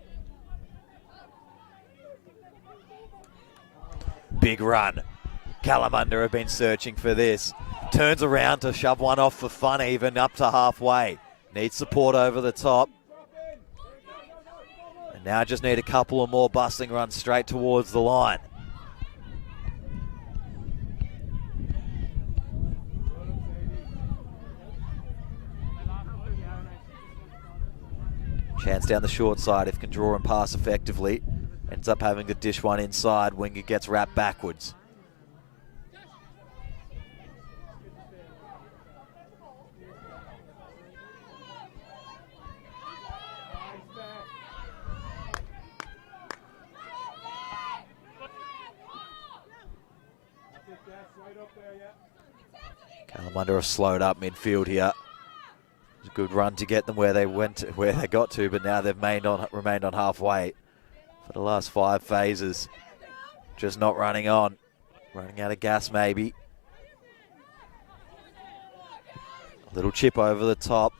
Big run. Kalamunda have been searching for this. Turns around to shove one off for fun, even up to halfway. Needs support over the top. And now just need a couple of more bustling runs straight towards the line. Chance down the short side if can draw and pass effectively. Ends up having to dish one inside. Winger gets wrapped backwards. Kalamunda have slowed up midfield here. It was a good run to get them where they got to, but now they've remained on halfway for the last 5 phases. Just not running on. Running out of gas maybe. A little chip over the top.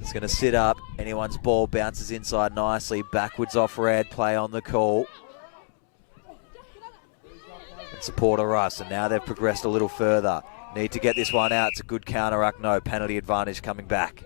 It's going to sit up. Anyone's ball bounces inside nicely. Backwards off red. Play on the call. And supporter Russ. And now they've progressed a little further. Need to get this one out. It's a good counter ruck. No penalty advantage coming back.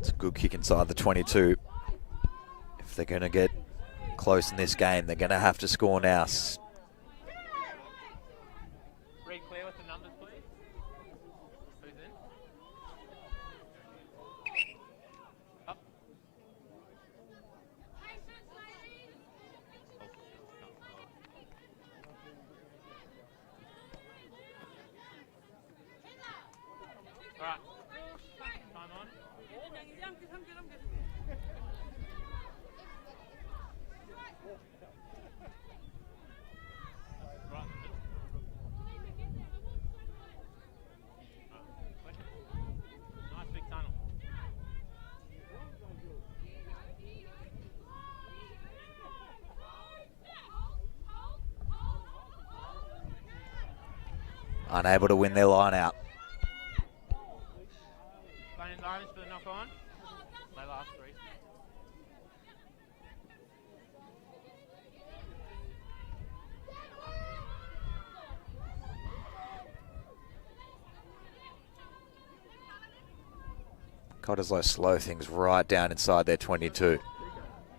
It's a good kick inside the 22. If they're going to get close in this game, they're going to have to score now. Read clear with the numbers, please. Who's in? Up. All right. Time on. Nice big tunnel. Unable to win their line out. Playing environments for the knock on. They last 3. Cottesloe slow things right down inside their 22.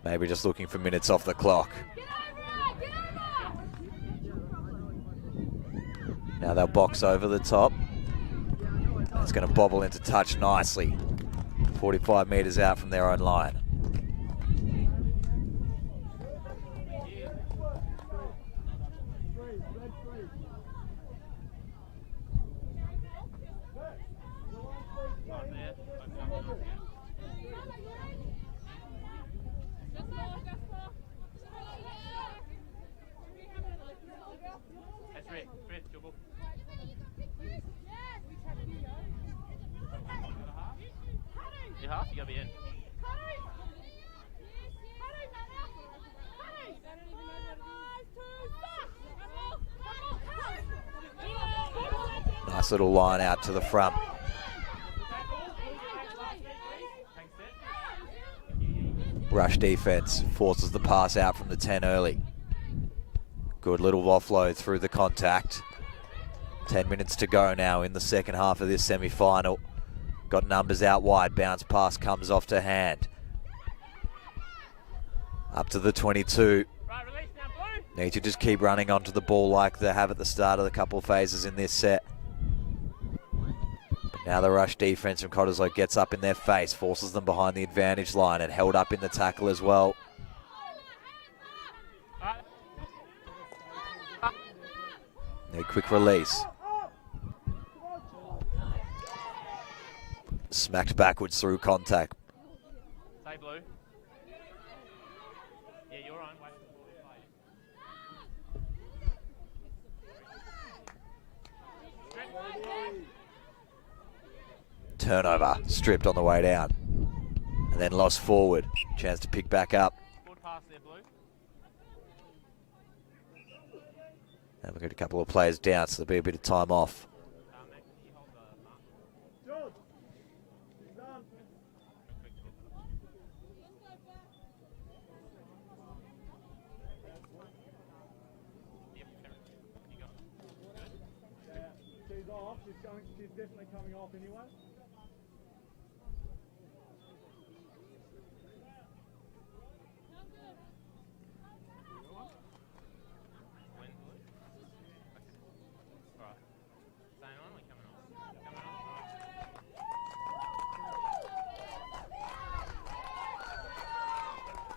Maybe just looking for minutes off the clock. Now they'll box over the top. It's going to bobble into touch nicely. 45 metres out from their own line. You half, you gotta be in. Nice little line out to the front. Rush defense forces the pass out from the 10 early. Good little offload through the contact. 10 minutes to go now in the second half of this semi-final. Got numbers out wide. Bounce pass comes off to hand. Up to the 22. Need to just keep running onto the ball like they have at the start of the couple of phases in this set. Now the rush defense from Cottesloe gets up in their face, forces them behind the advantage line and held up in the tackle as well. A quick release. Smacked backwards through contact. Stay blue. Yeah, you're on. Wait. Turnover, stripped on the way down. And then lost forward. Chance to pick back up. Good pass there, blue. And we've got a couple of players down, so there'll be a bit of time off. Mac, can you hold the mark? She's off. She's definitely coming off anyway.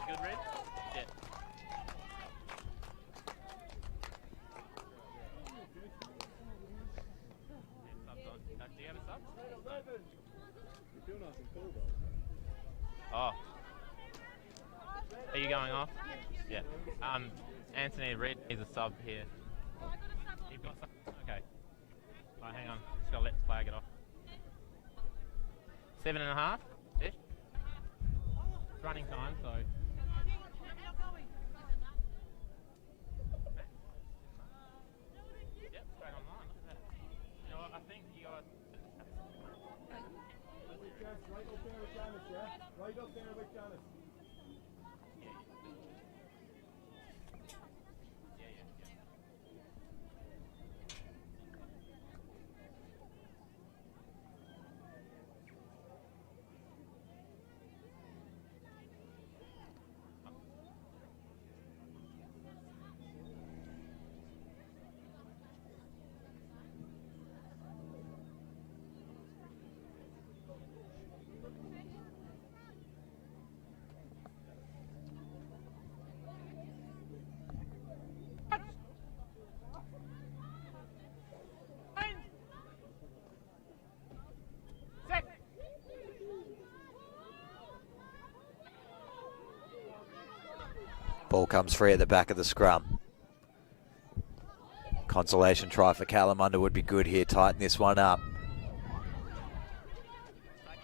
Good red? Yeah. Do you have a sub? Oh. Are you going off? Yeah. Anthony Reed is a sub here. You've got some? Okay. Right, hang on. Just gotta let the player get off. 7.5 ish. It's running time, so. Yep, straight online. Look at that. You know what? I think you got. Right up there with Janice, yeah? Right up there with Janice. Ball comes free at the back of the scrum. Consolation try for Kalamunda would be good here. Tighten this one up.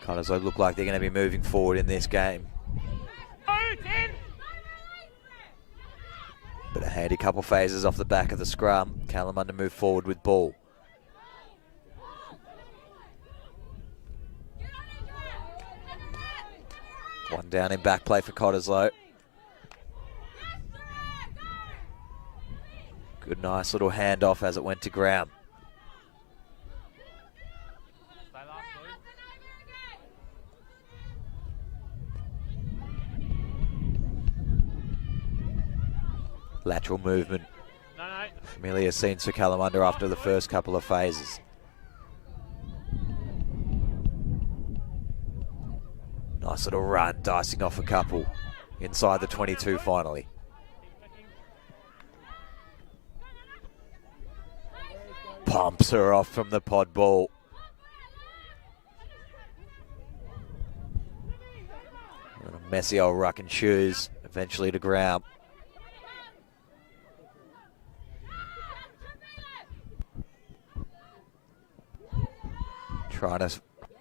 Cottesloe look like they're going to be moving forward in this game. But a handy couple phases off the back of the scrum. Kalamunda move forward with ball. One down in back play for Cottesloe. Good, nice little handoff as it went to ground. Lateral movement. Familiar scenes for Kalamunda after the first couple of phases. Nice little run, dicing off a couple. Inside the 22 finally. Pumps her off from the pod ball. And a messy old ruck and shoes, eventually to ground. Trying to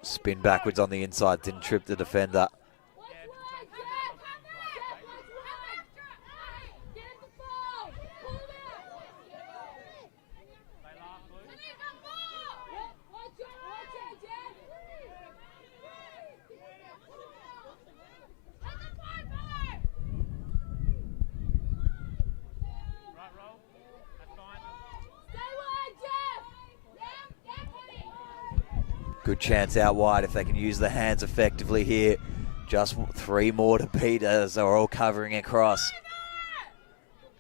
spin backwards on the inside, didn't trip the defender. Good chance out wide if they can use the hands effectively here. Just 3 more to beat as they're all covering across.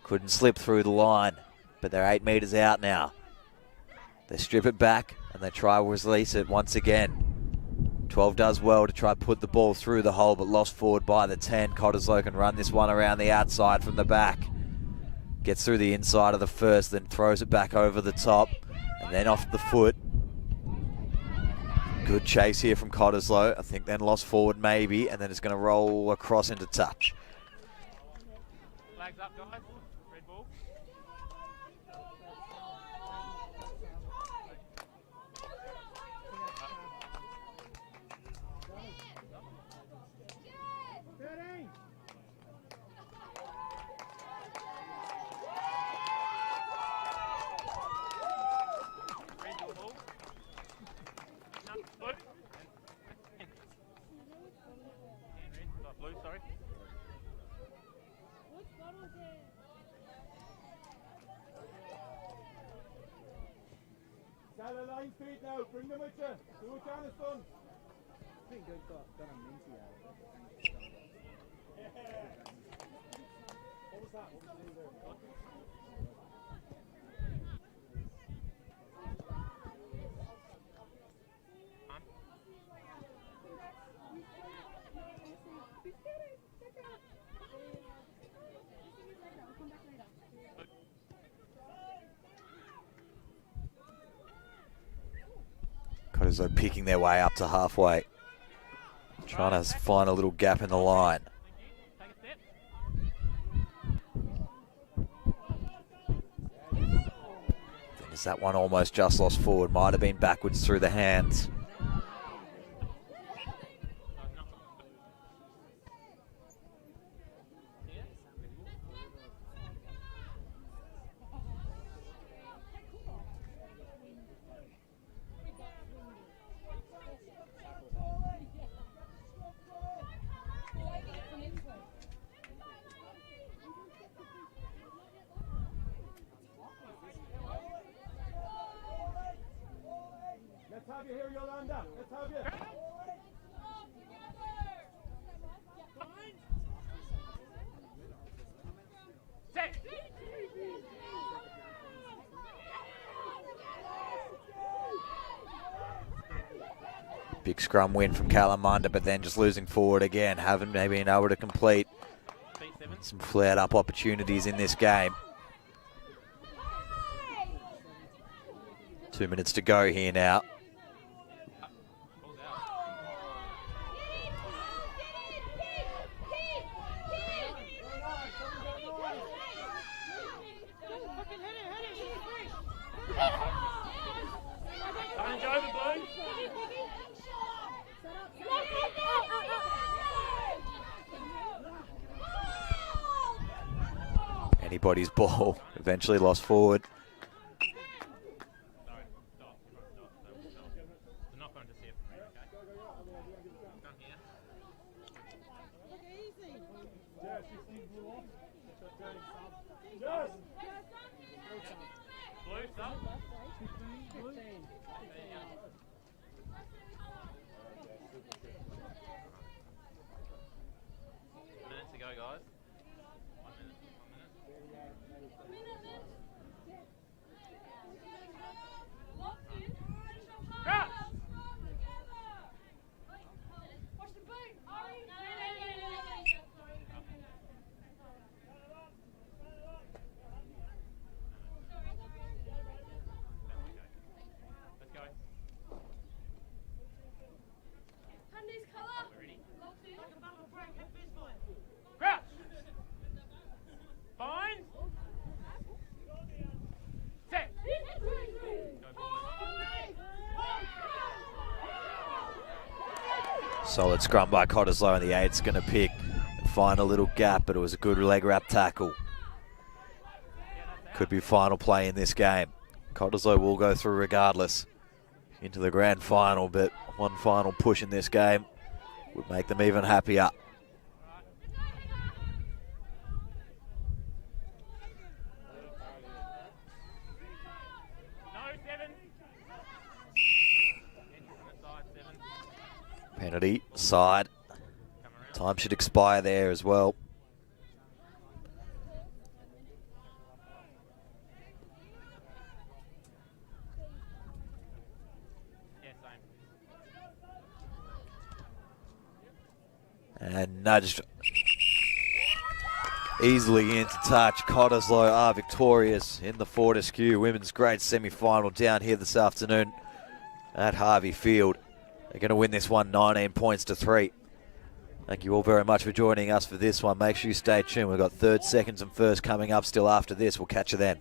Couldn't slip through the line, but they're 8 metres out now. They strip it back and they try to release it once again. 12 does well to try to put the ball through the hole, but lost forward by the 10. Cottesloe can run this one around the outside from the back. Gets through the inside of the first, then throws it back over the top, and then off the foot. Good chase here from Cottesloe. I think then lost forward maybe, and then it's going to roll across into touch. Flags up, guys. Red ball. Red your ball. No, blue. Red, blue, sorry. Stand the line feet now, bring them with you. Do what Janice done. What was that? What was he doing there? Cottesloe picking their way up to halfway. Trying to find a little gap in the line. Is that one almost just lost forward? Might have been backwards through the hands. Let's have you here, Yolanda. Let's have you. Big scrum win from Kalamunda, but then just losing forward again. Haven't maybe been able to complete some flared up opportunities in this game. 2 minutes to go here now. Anybody's ball, eventually lost forward. Minutes to go, guys. 1 minute. 1 minute. Solid scrum by Cottesloe, and the 8's going to pick and find a little gap, but it was a good leg wrap tackle. Could be final play in this game. Cottesloe will go through regardless into the grand final, but one final push in this game would make them even happier. Penalty, side. Time should expire there as well. And nudged easily into touch. Cottesloe are victorious in the Fortescue Women's Grade semi-final down here this afternoon at Harvey Field. They're going to win this one 19 points to 3. Thank you all very much for joining us for this one. Make sure you stay tuned. We've got third, seconds and first coming up still after this. We'll catch you then.